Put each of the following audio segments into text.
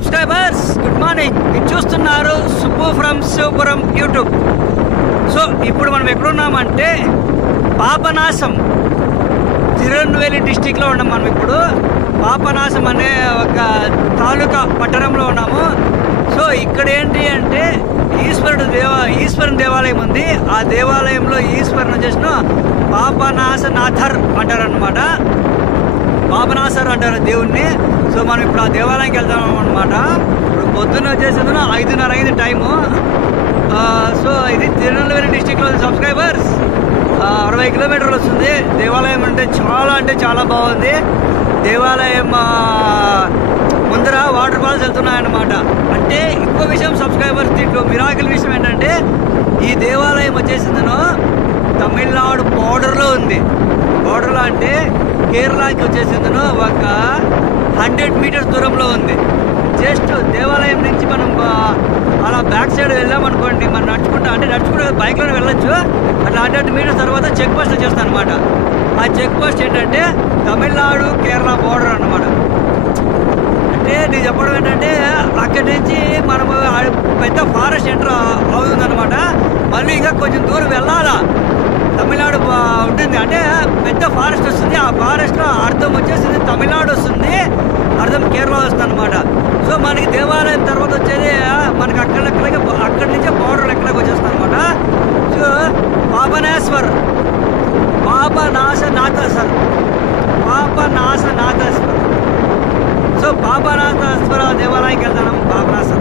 Subscribers, good morning. మీరు చూస్తున్నారు Subbu from Sivapuram YouTube. So ఇప్పుడు మనం ఎక్కడున్నామంటే పాపనాశం, తిరునెల్వేలి డిస్టిక్లో ఉన్నాం. మనం ఇప్పుడు పాపనాశం అనే ఒక తాలూకా పట్టణంలో ఉన్నాము. సో ఇక్కడ ఏంటి అంటే ఈశ్వరుని దేవాలయం ఉంది. ఆ దేవాలయంలో ఈశ్వరుని వచ్చేసిన పాపనాశనాథర్ అంటారనమాట. పాపనాశర్ అంటారు దేవుణ్ణి. సో మనం ఇప్పుడు ఆ దేవాలయానికి వెళ్తాం అనమాట. ఇప్పుడు పొద్దున్న వచ్చేసి 5:30 అయింది టైము. సో ఇది తిరునెల్వేలి డిస్టిక్లో సబ్స్క్రైబర్స్ 60 కిలోమీటర్లు వస్తుంది. దేవాలయం అంటే చాలా బాగుంది. దేవాలయం ముందర వాటర్ ఫాల్స్ వెళ్తున్నాయన్నమాట. అంటే ఇంకో విషయం సబ్స్క్రైబర్స్, దీంట్లో మిరాకిల్ విషయం ఏంటంటే ఈ దేవాలయం వచ్చేసిందనో తమిళనాడు బార్డర్లో ఉంది. బార్డర్లో అంటే కేరళకి వచ్చేసిందనో ఒక 100 మీటర్స్ దూరంలో ఉంది. జస్ట్ దేవాలయం నుంచి మనం అలా బ్యాక్ సైడ్ వెళ్ళామనుకోండి, మనం నడుచుకుంటూ బైక్లోనే వెళ్ళొచ్చు. అట్లా 100 మీటర్స్ తర్వాత చెక్ పోస్ట్ వచ్చేస్తాం అనమాట. ఆ చెక్ పోస్ట్ ఏంటంటే తమిళనాడు కేరళ బార్డర్ అన్నమాట. అంటే నేను చెప్పడం ఏంటంటే అక్కడి నుంచి మనము పెద్ద ఫారెస్ట్ ఎంటర్ అవుతుందన్నమాట. మళ్ళీ ఇంకా కొంచెం దూరం వెళ్ళాలా, తమిళనాడు ఉంటుంది. అంటే పెద్ద ఫారెస్ట్ వస్తుంది. ఆ ఫారెస్ట్లో అర్థం వచ్చేసింది తమిళనాడు వస్తుంది, అర్థం కేరళ వస్తుంది అనమాట. సో మనకి దేవాలయం తర్వాత వచ్చేది మనకి అక్కడి నుంచే బార్డర్ ఎక్కడికి వచ్చేస్తుంది అనమాట. సో పాపనాశనాథేశ్వర్. సో పాపనాశేశ్వర దేవాలయానికి వెళ్తాము, పాపనాశం.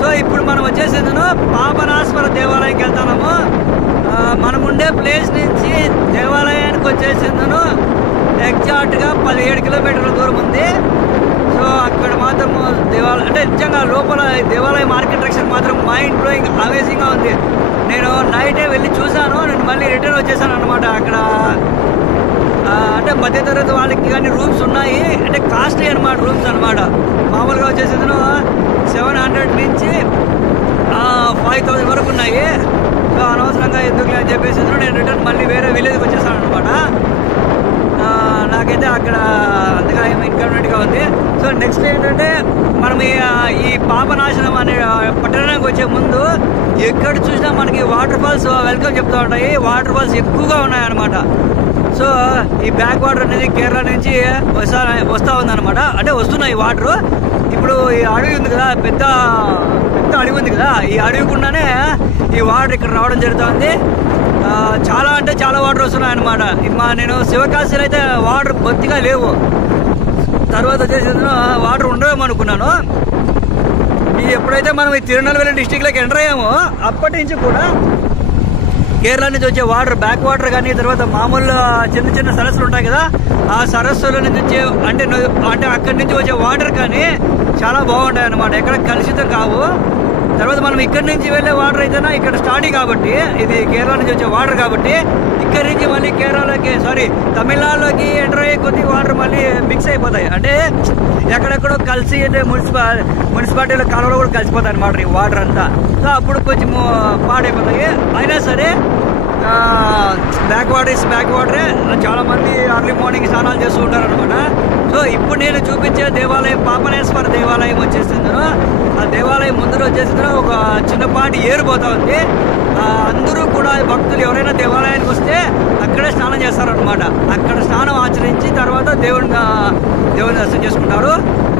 సో ఇప్పుడు మనం వచ్చేసేందును పాపనాశ్వర దేవాలయానికి వెళ్తాము. మనం ఉండే ప్లేస్ నుంచి దేవాలయానికి వచ్చేసేందును ఎగ్జాక్ట్గా 17 కిలోమీటర్ల దూరం ఉంది. సో అక్కడ మాత్రం దేవాలయం అంటే నిజంగా లోపల దేవాలయం ఆర్కిటెక్చర్ మాత్రం మైండ్ బ్లోయింగ్, అమేజింగ్గా ఉంది. నేను నైటే వెళ్ళి చూశాను, నేను మళ్ళీ రిటర్న్ వచ్చేసాను అనమాట. అక్కడ అంటే మధ్యతరగతి వాళ్ళకి కానీ రూమ్స్ ఉన్నాయి. అంటే కాస్ట్లీ అనమాట రూమ్స్ అనమాట. మామూలుగా వచ్చేసి 700 నుంచి 5000 వరకు ఉన్నాయి. సో అనవసరంగా ఎందుకు అని చెప్పేసి నేను రిటర్న్ మళ్ళీ వేరే విలేజ్కి వచ్చేసాను అనమాట. నాకైతే అక్కడ అంతగా ఇన్కన్వీనియంట్గా ఉంది. సో నెక్స్ట్ ఏంటంటే మనం ఈ పాపనాశనం అనే పట్టణానికి వచ్చే ముందు ఎక్కడ చూసినా మనకి వాటర్ ఫాల్స్ వెల్కమ్ చెప్తూ ఉంటాయి. వాటర్ ఫాల్స్ ఎక్కువగా ఉన్నాయన్నమాట. సో ఈ బ్యాక్ వాటర్ అనేది కేరళ నుంచి వస్తూ ఉందన్నమాట. అంటే వస్తున్నాయి వాటరు. ఇప్పుడు ఈ అడవి ఉంది కదా, పెద్ద అడవి ఉంది కదా, ఈ అడవి గుండానే ఈ వాటర్ ఇక్కడ రావడం జరుగుతుంది. చాలా వాటర్ వస్తున్నాయి అనమాట. నేను శివకాశీలో అయితే వాటర్ బొత్తిగా లేవు. తర్వాత వచ్చేసి వాటర్ ఉండవేమనుకున్నాను. ఎప్పుడైతే మనం ఈ తిరునెల్వేలి డిస్టిక్లోకి ఎంటర్ అయ్యామో అప్పటి నుంచి కూడా కేరళ నుంచి వచ్చే వాటర్, బ్యాక్ వాటర్ కానీ, తర్వాత మామూలు చిన్న సరస్సులు ఉంటాయి కదా, ఆ సరస్సుల నుంచి అంటే అక్కడి నుంచి వచ్చే వాటర్ కానీ చాలా బాగుంటాయి అన్నమాట. ఎక్కడ కలుషితం కావు. తర్వాత మనం ఇక్కడి నుంచి వెళ్ళే వాటర్ అయితేనా ఇక్కడ స్టార్టింగ్ కాబట్టి, ఇది కేరళ నుంచి వచ్చే వాటర్ కాబట్టి ఇక్కడి నుంచి మళ్ళీ తమిళనాడులోకి ఎంటర్ అయ్యే కొద్ది వాటర్ మళ్ళీ మిక్స్ అయిపోతాయి. అంటే ఎక్కడెక్కడో కలిసి, అంటే మున్సిపాలిటీలో కాలంలో కూడా కలిసిపోతాయి అన్నమాట ఈ వాటర్ అంతా. సో అప్పుడు కొంచెం పాడైపోతాయి. అయినా సరే బ్యాక్ వాటరే. చాలా మంది ఎర్లీ మార్నింగ్ స్నానాలు చేస్తూ ఉంటారు అనమాట. సో ఇప్పుడు నేను చూపించే దేవాలయం పాపనేశ్వర దేవాలయం వచ్చేసిందో, ఆ దేవాలయం ముందర వచ్చేసిందో ఒక చిన్నపాటి ఏరుపోతా ఉంది. అందరూ కూడా భక్తులు ఎవరైనా దేవాలయానికి వస్తే అక్కడే స్నానం చేస్తారనమాట. అక్కడ స్నానం ఆచరించి తర్వాత దేవుని దర్శనం చేసుకుంటారు.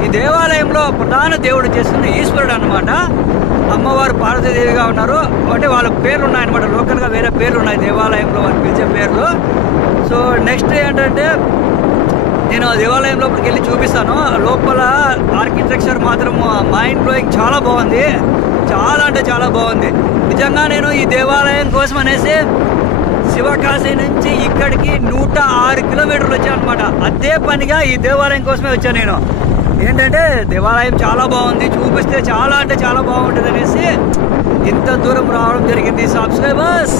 ఈ దేవాలయంలో ప్రధాన దేవుడు చేస్తున్న ఈశ్వరుడు అనమాట. అమ్మవారు పార్వతీదేవిగా ఉన్నారు. అంటే వాళ్ళ పేర్లు ఉన్నాయన్నమాట. లోకల్గా వేరే పేర్లు ఉన్నాయి దేవాలయంలో, వాళ్ళు పిలిచే పేర్లు. సో నెక్స్ట్ ఏంటంటే నేను దేవాలయం లోపలికి వెళ్ళి చూపిస్తాను. లోపల ఆర్కిటెక్చర్ మాత్రం మైండ్ బ్లోయింగ్, చాలా బాగుంది. చాలా బాగుంది నిజంగా. నేను ఈ దేవాలయం కోసం అనేసి శివకాశి నుంచి ఇక్కడికి 106 కిలోమీటర్లు వచ్చాను అనమాట. అదే పనిగా ఈ దేవాలయం కోసమే వచ్చాను నేను. ఏంటంటే దేవాలయం చాలా బాగుంది, చూపిస్తే చాలా బాగుంటుంది అనేసి ఇంత దూరం రావడం జరిగింది సబ్స్క్రైబర్స్.